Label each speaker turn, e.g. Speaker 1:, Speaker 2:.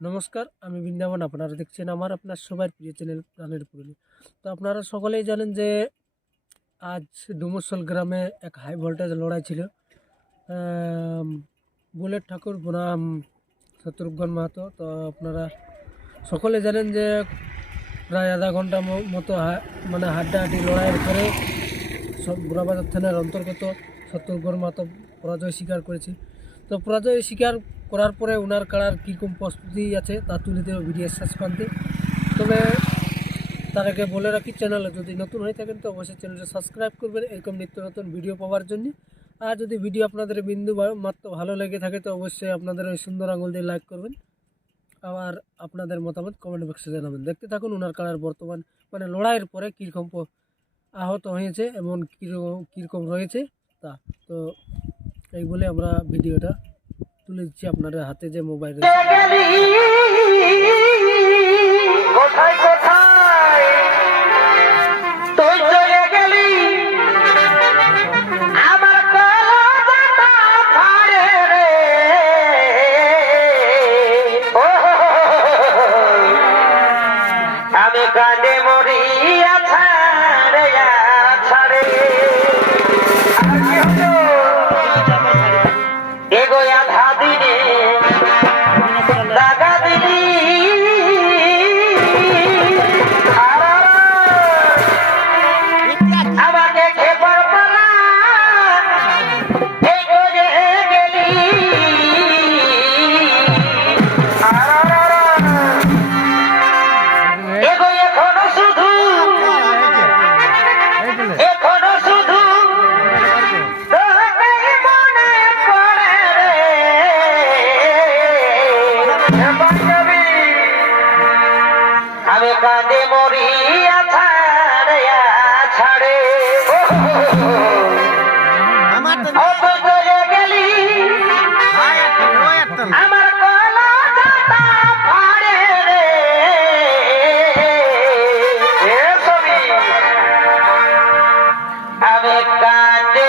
Speaker 1: নমস্কার, আমি বৃন্দাবন, আপনারা দেখছেন আমার আপনার সবার প্রিয় চ্যানেল প্রাণের পুরনি তো আপনারা সকলেই জানেন যে আজ ডুমসল গ্রামে এক হাই ভোল্টেজ লড়াই ছিল। বুলেট ঠাকুর, বনাম, শত্রুঘ্ন মাহাতো। তো আপনারা সকলে জানেন যে প্রায় আধা ঘণ্টা মতো মানে হাড্ডাহাড্ডি লড়াইয়ের পরে সব বুড়াবাজার থানার অন্তর্গত শত্রুঘ্ন মাহাতো পরাজয় স্বীকার করেছে। তো পরাজয় স্বীকার করার পরে ওনার কাড়ার কীরকম প্রস্তুতি আছে তা তুলে দেবে ভিডিও শেষ প্রান্তে। তবে তার আগে বলে রাখি চ্যানেলে যদি নতুন হয়ে থাকেন তো অবশ্যই চ্যানেলটা সাবস্ক্রাইব করবেন, এরকম নিত্য নতুন ভিডিও পাওয়ার জন্য। আর যদি ভিডিও আপনাদের বিন্দু মাত্র ভালো লেগে থাকে তো অবশ্যই আপনাদের ওই সুন্দর আঙুল দিয়ে লাইক করবেন। আবার আপনাদের মতামত কমেন্ট বক্সে জানাবেন। দেখতে থাকুন ওনার কালার বর্তমান মানে লড়াইয়ের পরে কীরকম আহত হয়েছে, এমন কীরকম কীরকম রয়েছে তা। তো এই বলে আমরা ভিডিওটা তুলে দিচ্ছি আপনাদের হাতে যে মোবাইল
Speaker 2: আমি কাঁদে মরি ছাড়ে ছাড়ে আমি কাঁদে মরিয়া ছাড়িয়া ছাড়ে। আমার কলা পারে রে। আমি কাঁদে